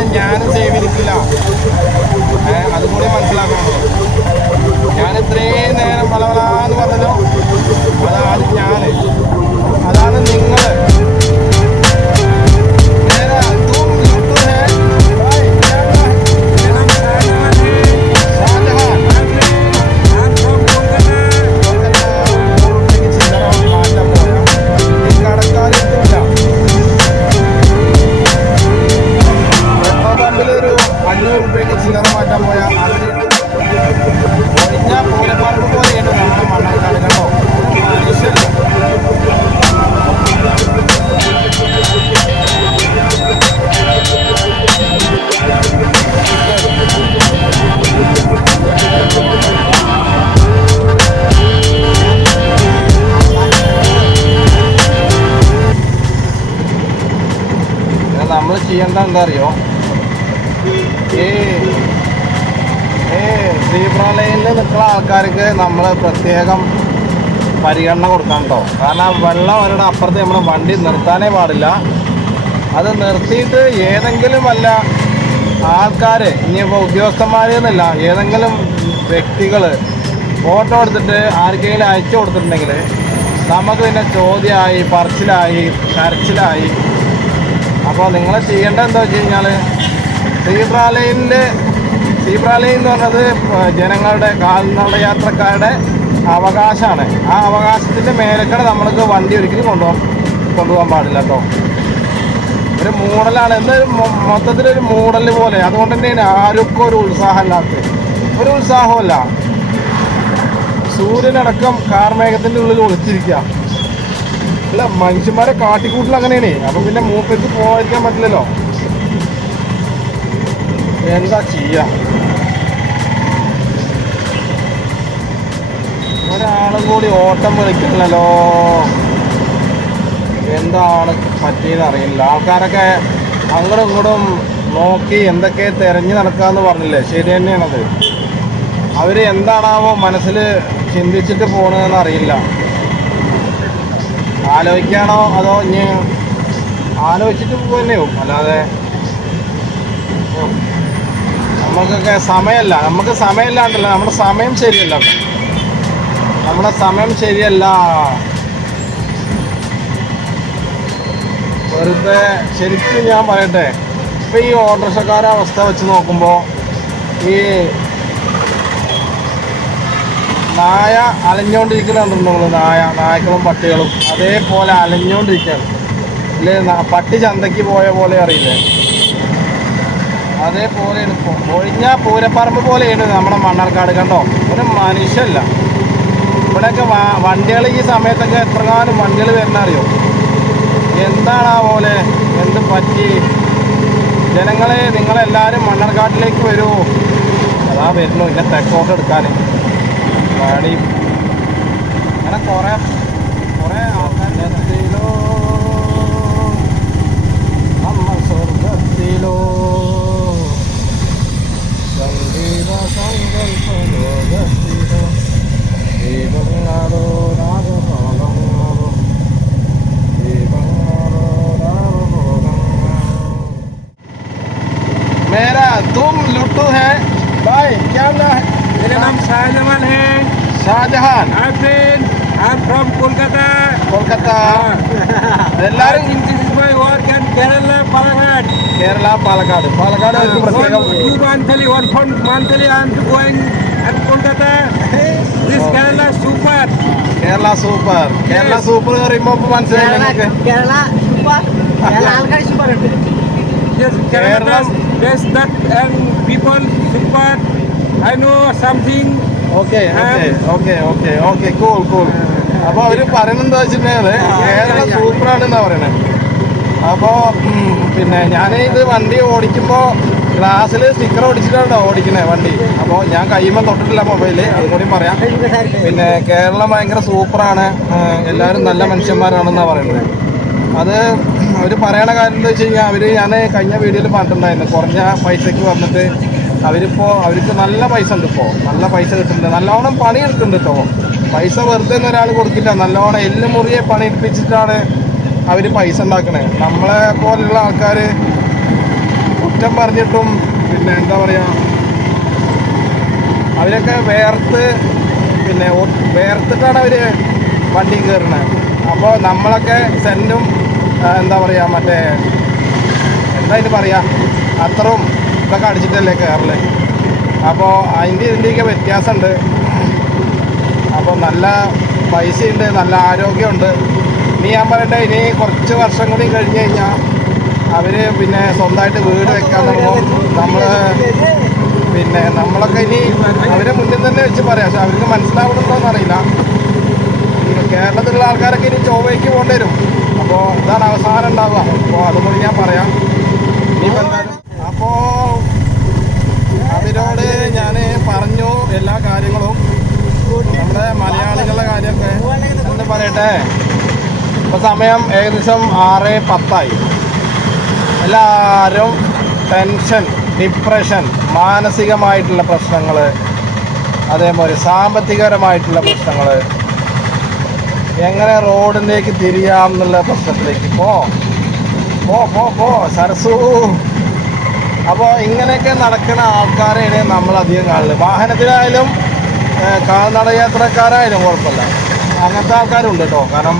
അതാണ് ഞാനും സേവിരിക്കില്ല. അതുകൂടി മനസ്സിലാക്കണം. ഞാൻ ഇത്രയും നേരം വളവളാന്ന് പറഞ്ഞല്ലോ, അതാണ് ഞാൻ, അതാണ് നിങ്ങൾ. നമ്മൾ ചെയ്യേണ്ട എന്താ അറിയോ, ഈ സീബ്ര ലൈനിൽ നിൽക്കുന്ന ആൾക്കാർക്ക് നമ്മൾ പ്രത്യേകം പരിഗണന കൊടുക്കണം കേട്ടോ. കാരണം വെള്ളം അവരുടെ അപ്പുറത്ത് നമ്മൾ വണ്ടി നിർത്താനേ പാടില്ല. അത് നിർത്തിയിട്ട് ഏതെങ്കിലും വല്ല ആൾക്കാർ, ഇനിയിപ്പോൾ ഉദ്യോഗസ്ഥന്മാരെന്നല്ല, ഏതെങ്കിലും വ്യക്തികൾ ഫോട്ടോ എടുത്തിട്ട് ആർക്കെങ്കിലും അയച്ചു കൊടുത്തിട്ടുണ്ടെങ്കിൽ നമുക്ക് പിന്നെ ചോദ്യമായി, പറച്ചിലായി, കരച്ചിലായി. അപ്പോൾ നിങ്ങൾ ചെയ്യേണ്ടത് എന്താ വെച്ച് കഴിഞ്ഞാൽ, സീബ്ര ലൈൻ എന്ന് പറഞ്ഞത് ജനങ്ങളുടെ, കാൽനട യാത്രക്കാരുടെ അവകാശമാണ്. ആ അവകാശത്തിൻ്റെ മേലേക്കാണ് നമ്മൾക്ക് വണ്ടി ഒരിക്കലും കൊണ്ടുപോകാൻ പാടില്ല കേട്ടോ. ഒരു മൂടലാണ്, എന്നൊരു മൊത്തത്തിലൊരു മൂടൽ പോലെ. അതുകൊണ്ട് തന്നെയാണ് ആർക്കും ഒരു ഉത്സാഹമില്ലാത്തത്. ഒരു ഉത്സാഹമല്ല, സൂര്യനടക്കം കാർമേഘത്തിൻ്റെ ഉള്ളിൽ ഒളിച്ചിരിക്കുക. അല്ല, മനുഷ്യന്മാരെ കാട്ടിക്കൂട്ടിൽ അങ്ങനെയാണ്. അപ്പം പിന്നെ മൂപ്പർക്ക് പോകാതിരിക്കാൻ പറ്റില്ലല്ലോ. എന്താ ചെയ്യാ, ഒരാളും കൂടി ഓട്ടം വിളിക്കണല്ലോ. എന്താണ് പറ്റിയെന്ന് അറിയില്ല. ആൾക്കാരൊക്കെ അങ്ങോട്ടും ഇങ്ങോട്ടും നോക്കി എന്തൊക്കെ തിരഞ്ഞു നടക്കാന്ന് പറഞ്ഞില്ലേ, ശരി തന്നെയാണത്. അവർ എന്താണാവോ മനസ്സിൽ ചിന്തിച്ചിട്ട് പോകണമെന്ന് അറിയില്ല. ആലോചിക്കുകയാണോ അതോ ഇനി ആലോചിച്ചിട്ട് പോവുകയും, അല്ലാതെ നമുക്കൊക്കെ സമയമല്ല. നമുക്ക് സമയമില്ലാണ്ടല്ല, നമ്മുടെ സമയം ശരിയല്ല. നമ്മുടെ സമയം ശരിയല്ല. വെറുതെ ശരിക്കും ഞാൻ പറയട്ടെ, ഇപ്പം ഈ ഓട്ടോറിക്ഷക്കാരുടെ അവസ്ഥ വെച്ച് നോക്കുമ്പോൾ, ഈ നായ അലഞ്ഞുകൊണ്ടിരിക്കുന്നുണ്ടോ, നായ്ക്കളും പട്ടികളും അതേപോലെ അലഞ്ഞുകൊണ്ടിരിക്കുകയാണ്. ഇല്ലേ, പട്ടി ചന്തയ്ക്ക് പോയ പോലെ അറിയില്ലേ, അതേപോലെയാണ്. ഇപ്പോൾ ഒഴിഞ്ഞ പൂരപ്പറമ്പ് പോലെയാണ് നമ്മുടെ മണ്ണാർക്കാട്. കണ്ടോ, ഒരു മനുഷ്യല്ല. ഇവിടെയൊക്കെ വണ്ടികൾ ഈ സമയത്തൊക്കെ എത്രകാലം വണ്ടികൾ വരുന്ന അറിയോ. എന്താണ് ആ പോലെ, എന്ത് പറ്റി? ജനങ്ങളെ, നിങ്ങളെല്ലാവരും മണ്ണാർക്കാട്ടിലേക്ക് വരൂ. അതാ വരുന്നു ഇന്നെ തെക്കോട്ട് എടുക്കാൻ. വഴി അങ്ങനെ കുറേ ആൾക്കാരിലോ നമ്മ സ്വർഗത്തിലോ സംഗീത സങ്കല്പ ലോകത്തിലോ ദീപങ്ങളോ രാഗഭാഗങ്ങളോ ദീപങ്ങളോ രാഗഭോഗങ്ങളോ. मेरा तुम लुट्टू है भाई, क्या नाम है? मेरा नाम शाहजहान है. Shah Jahan. I'm from Kolkata. Kolkata. എല്ലാരും This is my work in Kerala, Palakkad. Kerala, Palakkad. Palakkad അവർക്ക് പ്രത്യേകം. One monthly I'm going at Kolkata. This Kerala super. Kerala super. Kerala super പറയുമ്പോൾ മനസ്സിലായി നിങ്ങൾക്ക്. കേരള സൂപ്പർ. കേരള ആൾക്കാർ സൂപ്പർ ഉണ്ട്. Yes, Kerala. Yes, that and people super. I know something. Okay okay okay okay cool. അപ്പോൾ അവർ പറയുന്നത് എന്താ വെച്ചിട്ടുണ്ടെങ്കിൽ കേരള സൂപ്പറാണെന്നാണ് പറയണത്. അപ്പോൾ പിന്നെ ഞാൻ ഇത് വണ്ടി ഓടിക്കുമ്പോൾ ഗ്ലാസ്സിൽ സ്റ്റിക്കർ ഓടിച്ചിട്ടാണോ ഓടിക്കണേ വണ്ടി. അപ്പോൾ ഞാൻ കൈമ തൊട്ടിട്ടില്ല മൊബൈല്, അതുകൂടി പറയാം. പിന്നെ കേരളം ഭയങ്കര സൂപ്പറാണ്, എല്ലാവരും നല്ല മനുഷ്യന്മാരാണെന്നാണ് പറയുന്നത്. അത് അവർ പറയണ കാര്യം എന്താ വെച്ച് കഴിഞ്ഞാൽ, ഞാൻ കഴിഞ്ഞ വീഡിയോയിൽ പറഞ്ഞിട്ടുണ്ടായിരുന്നു, കുറഞ്ഞ പൈസയ്ക്ക് വന്നിട്ട് അവർക്ക് നല്ല പൈസ ഉണ്ട്. ഇപ്പോൾ നല്ല പൈസ കിട്ടുന്നുണ്ട്, നല്ലോണം പണി എടുക്കുന്നുണ്ട് കേട്ടോ. പൈസ വെറുതെ ഒരാൾ കൊടുക്കില്ല, നല്ലോണം എല്ല് മുറിയെ പണിയെടുപ്പിച്ചിട്ടാണ് അവർ പൈസ ഉണ്ടാക്കണേ. നമ്മളെ പോലുള്ള ആൾക്കാർ കുറ്റം പറഞ്ഞിട്ടും പിന്നെ എന്താ പറയുക, അവരൊക്കെ വേർത്തിട്ടാണ് അവർ വണ്ടി കയറുന്നത്. അപ്പോൾ നമ്മളൊക്കെ സെൻറ്റും എന്താ പറയുക മറ്റേ എന്താ ഇതിന് പറയുക അത്രയും ഇതൊക്കെ അടിച്ചിട്ടല്ലേ കയറല്. അപ്പോൾ ഇതിൻ്റെയൊക്കെ വ്യത്യാസമുണ്ട്. അപ്പോൾ നല്ല പൈസയുണ്ട്, നല്ല ആരോഗ്യമുണ്ട്. ഇനി ഞാൻ പറയട്ടെ, ഇനി കുറച്ച് വർഷം കൂടി കഴിഞ്ഞ് കഴിഞ്ഞാൽ അവർ പിന്നെ സ്വന്തമായിട്ട് വീട് വെക്കാൻ തുടങ്ങും. നമ്മളൊക്കെ ഇനി അവരെ മുന്നിൽ തന്നെ വെച്ച് പറയാം. പക്ഷെ അവർക്ക് മനസ്സിലാവുന്നുണ്ടോയെന്ന് അറിയില്ല. കേരളത്തിലുള്ള ആൾക്കാരൊക്കെ ഇനി ചൊവ്വയ്ക്ക് പോകേണ്ടി വരും. അപ്പോൾ ഇതാണ് അവസാനം ഉണ്ടാവുക. അപ്പോൾ അതുകൊണ്ട് ഞാൻ പറയാം ഇനിയിപ്പോൾ എന്തായാലും. അപ്പോൾ അവരോട് ഞാൻ പറഞ്ഞു എല്ലാ കാര്യങ്ങളും, നമ്മുടെ മലയാളികളുടെ കാര്യമൊക്കെ ഒന്ന് പറയട്ടെ. ഇപ്പോൾ സമയം ഏകദേശം 6:10. എല്ലാവരും ടെൻഷൻ, ഡിപ്രഷൻ, മാനസികമായിട്ടുള്ള പ്രശ്നങ്ങൾ, അതേപോലെ സാമ്പത്തികപരമായിട്ടുള്ള പ്രശ്നങ്ങൾ, എങ്ങനെ റോഡിലേക്ക് തിരിയാം എന്നുള്ള പ്രശ്നത്തിലേക്ക് പോ സരസു. അപ്പോൾ ഇങ്ങനെയൊക്കെ നടക്കുന്ന ആൾക്കാരെയാണ് നമ്മളധികം കാണുന്നത്. വാഹനത്തിലായാലും കാൽനട യാത്രക്കാരായാലും കുഴപ്പമില്ല, അങ്ങനത്തെ ആൾക്കാരുണ്ട് കേട്ടോ. കാരണം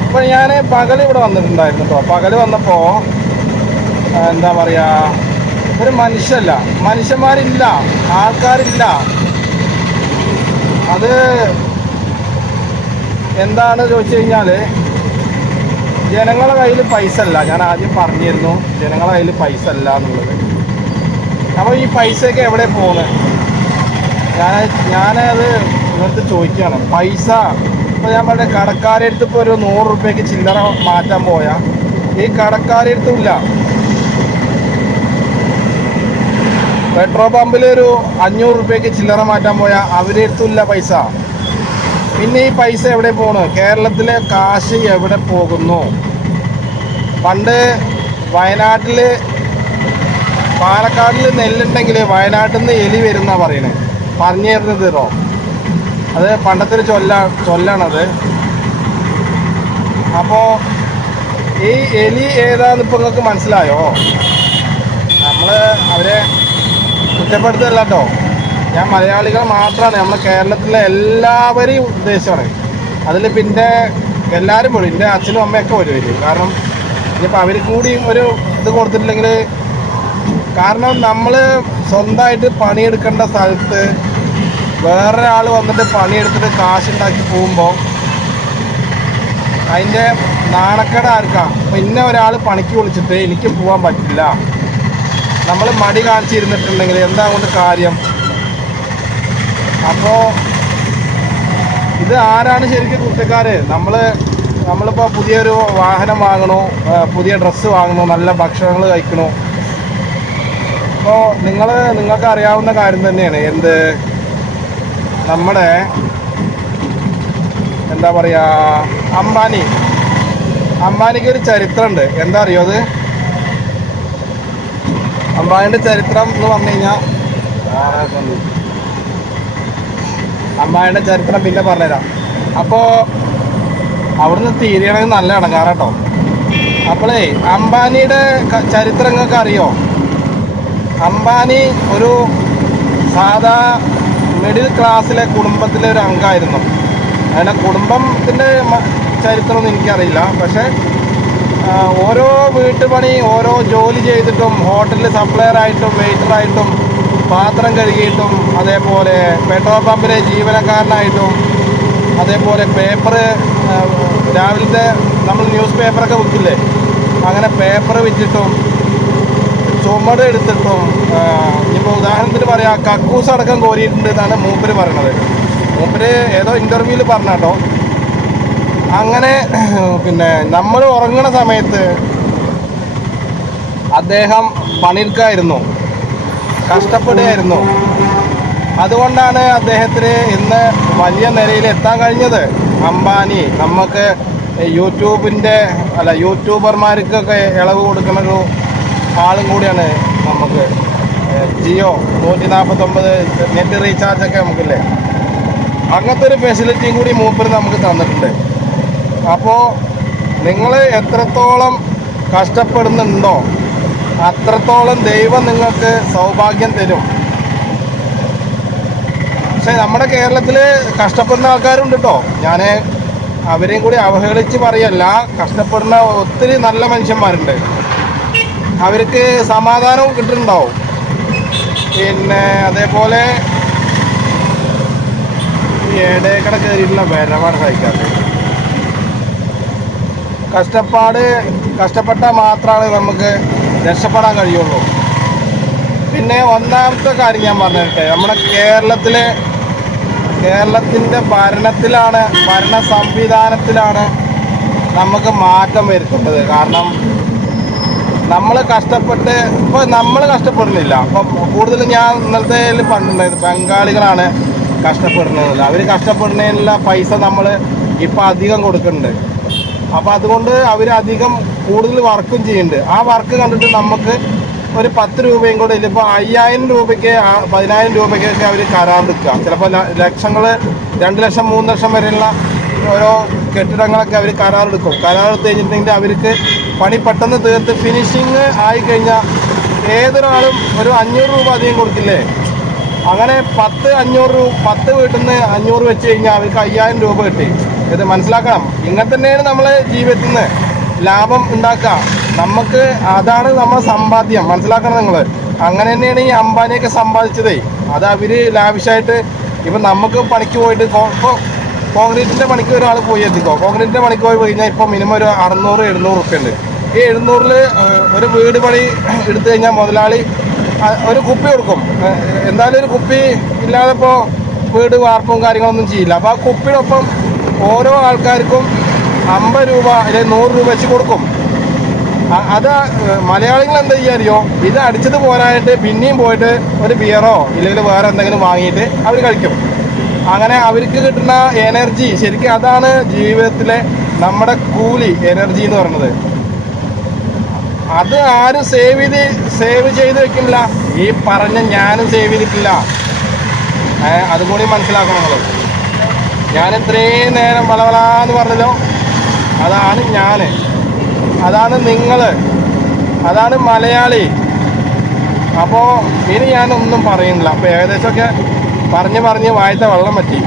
ഇപ്പോൾ ഞാൻ പകൽ ഇവിടെ വന്നിട്ടുണ്ടായിരുന്നു കേട്ടോ. പകൽ വന്നപ്പോൾ എന്താ പറയുക, ഒരു മനുഷ്യന്മാരില്ല, ആൾക്കാരില്ല. അത് എന്താണ് ചോദിച്ചു കഴിഞ്ഞാൽ, ജനങ്ങളുടെ കയ്യിൽ പൈസ അല്ല. ഞാൻ ആദ്യം പറഞ്ഞിരുന്നു ജനങ്ങളുടെ കയ്യിൽ പൈസ അല്ല എന്നുള്ളത്. അപ്പോൾ ഈ പൈസയൊക്കെ എവിടെ പോകുന്നത്? ഞാനത് ഇവിടുത്തെ ചോദിക്കുകയാണ്. പൈസ ഇപ്പോൾ ഞാൻ പറഞ്ഞ കടക്കാരെ അടുത്ത് ഇപ്പോൾ ഒരു 100 രൂപയ്ക്ക് ചില്ലറ മാറ്റാൻ പോയാൽ ഈ കടക്കാരെ അടുത്തുമില്ല. പെട്രോൾ പമ്പിൽ ഒരു 500 രൂപയ്ക്ക് ചില്ലറ മാറ്റാൻ പോയാൽ അവരുടെ അടുത്തുമില്ല പൈസ. പിന്നെ ഈ പൈസ എവിടെ പോകണു? കേരളത്തിലെ കാശ് എവിടെ പോകുന്നു? പണ്ട് പാലക്കാടിൽ നെല്ലുണ്ടെങ്കിൽ വയനാട്ടിൽ നിന്ന് എലി വരുന്ന പറഞ്ഞു തരുന്നത് കേട്ടോ. അത് പണ്ടത്തെ ഒരു ചൊല്ലാണത്. അപ്പോൾ ഈ എലി ഏതാന്ന് ഇപ്പോൾ നിങ്ങൾക്ക് മനസ്സിലായോ? നമ്മൾ അവരെ കുറ്റപ്പെടുത്തല്ല കേട്ടോ. ഞാൻ മലയാളികൾ മാത്രമാണ്, നമ്മൾ കേരളത്തിലെ എല്ലാവരെയും ഉദ്ദേശമാണ്. അതിൽ പിന്നെ എല്ലാവരും വരും, എൻ്റെ അച്ഛനും അമ്മയൊക്കെ വരും. കാരണം ഇനിയിപ്പോൾ അവർ കൂടി ഒരു ഇത് കൊടുത്തിട്ടില്ലെങ്കിൽ, കാരണം നമ്മൾ സ്വന്തമായിട്ട് പണിയെടുക്കേണ്ട സ്ഥലത്ത് വേറൊരാൾ വന്നിട്ട് പണിയെടുത്തിട്ട് കാശുണ്ടാക്കി പോകുമ്പോൾ അതിൻ്റെ നാണക്കേട് ആർക്കാം? അപ്പോൾ ഇന്ന ഒരാൾ പണിക്ക് വിളിച്ചിട്ട് എനിക്ക് പോകാൻ പറ്റില്ല, നമ്മൾ മടി കാണിച്ചിരുന്നിട്ടുണ്ടെങ്കിൽ എന്താ കൊണ്ട് കാര്യം? അപ്പോൾ ഇത് ആരാണ് ശരിക്കും കുറ്റക്കാർ? നമ്മളിപ്പോൾ പുതിയൊരു വാഹനം വാങ്ങണു, പുതിയ ഡ്രസ്സ് വാങ്ങണു, നല്ല ഭക്ഷണങ്ങൾ കഴിക്കണു. അപ്പോൾ നിങ്ങൾക്ക് അറിയാവുന്ന കാര്യം തന്നെയാണ്. നമ്മുടെ എന്താ പറയുക, അംബാനിക്ക് ഒരു ചരിത്രമുണ്ട്. എന്താ അറിയോ അത്? അംബാനിയുടെ ചരിത്രം എന്ന് പറഞ്ഞു കഴിഞ്ഞാൽ, അംബാനിയുടെ ചരിത്രം പിന്നെ പറഞ്ഞുതരാം. അപ്പോൾ അവിടുന്ന് തീരുകയാണെങ്കിൽ നല്ല ഇടങ്ങാറാട്ടോ. അപ്പോളേ അംബാനിയുടെ ചരിത്രം നിങ്ങൾക്ക് അറിയോ? അംബാനി ഒരു സാധാ മിഡിൽ ക്ലാസ്സിലെ കുടുംബത്തിലെ ഒരു അംഗമായിരുന്നു. അതിൻ്റെ കുടുംബത്തിൻ്റെ ചരിത്രമൊന്നും എനിക്കറിയില്ല. പക്ഷേ ഓരോ വീട്ടുപണി, ഓരോ ജോലി ചെയ്തിട്ടും, ഹോട്ടലിൽ സപ്ലയറായിട്ടും വെയിറ്ററായിട്ടും പാത്രം കഴുകിയിട്ടും, അതേപോലെ പെട്രോൾ പമ്പിലെ ജീവനക്കാരനായിട്ടും, അതേപോലെ രാവിലത്തെ നമ്മൾ ന്യൂസ് പേപ്പറൊക്കെ വിൽക്കില്ലേ, അങ്ങനെ പേപ്പർ വിറ്റിട്ടും ചുമട് എടുത്തിട്ടും, ഇപ്പോൾ ഉദാഹരണത്തിന് പറയാം, കക്കൂസ് അടക്കം കോരിയിട്ടുണ്ട് എന്നാണ് മൂപ്പര് പറയണത്. മൂപ്പര് ഏതോ ഇൻ്റർവ്യൂവിൽ പറഞ്ഞ കേട്ടോ. അങ്ങനെ പിന്നെ നമ്മൾ ഉറങ്ങണ സമയത്ത് അദ്ദേഹം പണിയെടുക്കായിരുന്നു, കഷ്ടപ്പെടുകയായിരുന്നു. അതുകൊണ്ടാണ് അദ്ദേഹത്തിന് ഇന്ന് വലിയ നിലയിൽ എത്താൻ കഴിഞ്ഞത്. അംബാനി നമുക്ക് യൂട്യൂബർമാർക്കൊക്കെ ഇളവ് കൊടുക്കുന്നൊരു ആളും കൂടിയാണ്. നമുക്ക് ജിയോ 149 നെറ്റ് റീചാർജൊക്കെ നമുക്കില്ലേ, അങ്ങനത്തെ ഒരു ഫെസിലിറ്റിയും കൂടി മൂപ്പര് നമുക്ക് തന്നിട്ടുണ്ട്. അപ്പോൾ നിങ്ങൾ എത്രത്തോളം കഷ്ടപ്പെടുന്നുണ്ടോ അത്രത്തോളം ദൈവം നിങ്ങൾക്ക് സൗഭാഗ്യം തരും. പക്ഷെ നമ്മുടെ കേരളത്തിൽ കഷ്ടപ്പെടുന്ന ആൾക്കാരുണ്ട് കേട്ടോ. ഞാൻ അവരെയും കൂടി അവഹേളിച്ച് പറയല്ല. കഷ്ടപ്പെടുന്ന ഒത്തിരി നല്ല മനുഷ്യന്മാരുണ്ട്. അവർക്ക് സമാധാനവും കിട്ടുന്നുണ്ടാവും. പിന്നെ അതേപോലെ ഇടേക്കട കയറിയിട്ടുള്ള വരവാണ് സഹിക്കാത്തത്. കഷ്ടപ്പെട്ടാൽ മാത്രമാണ് നമുക്ക് രക്ഷപ്പെടാൻ കഴിയുള്ളൂ. പിന്നെ ഒന്നാമത്തെ കാര്യം ഞാൻ പറഞ്ഞിട്ടെ, നമ്മുടെ കേരളത്തിൻ്റെ ഭരണ സംവിധാനത്തിലാണ് നമുക്ക് മാറ്റം വരുത്തേണ്ടത്. കാരണം നമ്മൾ കഷ്ടപ്പെടുന്നില്ല. അപ്പം കൂടുതലും ഞാൻ ഇന്നലത്തെ പറഞ്ഞിട്ടുണ്ടായിരുന്നു, ബംഗാളികളാണ് കഷ്ടപ്പെടുന്നതില്ല. അവർ കഷ്ടപ്പെടുന്നതിനുള്ള പൈസ നമ്മൾ ഇപ്പം അധികം കൊടുക്കുന്നുണ്ട്. അപ്പോൾ അതുകൊണ്ട് അവർ കൂടുതൽ വർക്കും ചെയ്യുന്നുണ്ട്. ആ വർക്ക് കണ്ടിട്ട് നമുക്ക് ഒരു 10 രൂപയും കൂടെ ഇല്ല. ഇപ്പോൾ 5000 രൂപയ്ക്ക് 10,000 രൂപയ്ക്കൊക്കെ അവർ കരാറെടുക്കുക. ചിലപ്പോൾ ലക്ഷങ്ങൾ 2 ലക്ഷം 3 ലക്ഷം വരെയുള്ള ഓരോ കെട്ടിടങ്ങളൊക്കെ അവർ കരാറെടുക്കും. കരാറെടുത്ത് കഴിഞ്ഞിട്ടുണ്ടെങ്കിൽ അവർക്ക് പണി പെട്ടെന്ന് തീർത്ത് ഫിനിഷിങ് ആയിക്കഴിഞ്ഞാൽ ഏതൊരാളും ഒരു 500 രൂപ അധികം കൊടുക്കില്ലേ? അങ്ങനെ 10 വീട്ടിൽ നിന്ന് 500 വെച്ച് കഴിഞ്ഞാൽ അവർക്ക് 5000 രൂപ കിട്ടി. ഇത് മനസ്സിലാക്കണം. ഇങ്ങനെ തന്നെയാണ് നമ്മളെ ജീവിതത്തിൽ നിന്ന് ലാഭം ഉണ്ടാക്കുക. നമുക്ക് അതാണ് നമ്മുടെ സമ്പാദ്യം. മനസ്സിലാക്കണം നിങ്ങൾ. അങ്ങനെ തന്നെയാണ് ഈ അംബാനിയൊക്കെ സമ്പാദിച്ചതേ. അത് അവർ ലാവിഷായിട്ട് ഇപ്പം നമുക്ക് പണിക്ക് പോയിട്ട് ഇപ്പോൾ കോൺക്രീറ്റിൻ്റെ പണിക്ക് ഒരാൾ പോയി എത്തിക്കോ. കോൺക്രീറ്റിൻ്റെ പണിക്ക് പോയി കഴിഞ്ഞാൽ ഇപ്പോൾ മിനിമം ഒരു 600-700 റുപ്യ ഉണ്ട്. ഈ 700-ൽ ഒരു വീട് പണി എടുത്തു കഴിഞ്ഞാൽ മുതലാളി ഒരു കുപ്പി കൊടുക്കും. എന്തായാലും ഒരു കുപ്പി ഇല്ലാതെ ഇപ്പോൾ വീട് വാർപ്പും കാര്യങ്ങളൊന്നും ചെയ്യില്ല. അപ്പോൾ ആ കുപ്പിയോടൊപ്പം ഓരോ ആൾക്കാർക്കും 50 രൂപ അല്ലെങ്കിൽ 100 രൂപ വെച്ച് കൊടുക്കും. അത് മലയാളികൾ എന്താ ചെയ്യാറിയോ, ഇത് അടിച്ചത് പോരായിട്ട് പിന്നെയും പോയിട്ട് ഒരു ബിയറോ ഇല്ലെങ്കിൽ വേറെ എന്തെങ്കിലും വാങ്ങിയിട്ട് അവർ കഴിക്കും. അങ്ങനെ അവർക്ക് കിട്ടുന്ന എനർജി ശരിക്കും അതാണ് ജീവിതത്തിലെ നമ്മുടെ കൂലി എനർജി എന്ന് പറയുന്നത്. അത് ആരും സേവ് ചെയ്ത് വെക്കില്ല. ഈ പറഞ്ഞ ഞാനും സേവ് ചെയ്തിട്ടില്ല. അതുകൂടി മനസ്സിലാക്കണം നിങ്ങൾ. ഞാൻ ഇത്രയും നേരം വളവളാന്ന് പറഞ്ഞല്ലോ, അതാണ് ഞാൻ, അതാണ് നിങ്ങൾ, അതാണ് മലയാളി. അപ്പോൾ ഇനി ഞാനൊന്നും പറയുന്നില്ല. അപ്പോൾ ഏകദേശമൊക്കെ പറഞ്ഞ് വായത്തെ വെള്ളം പറ്റി.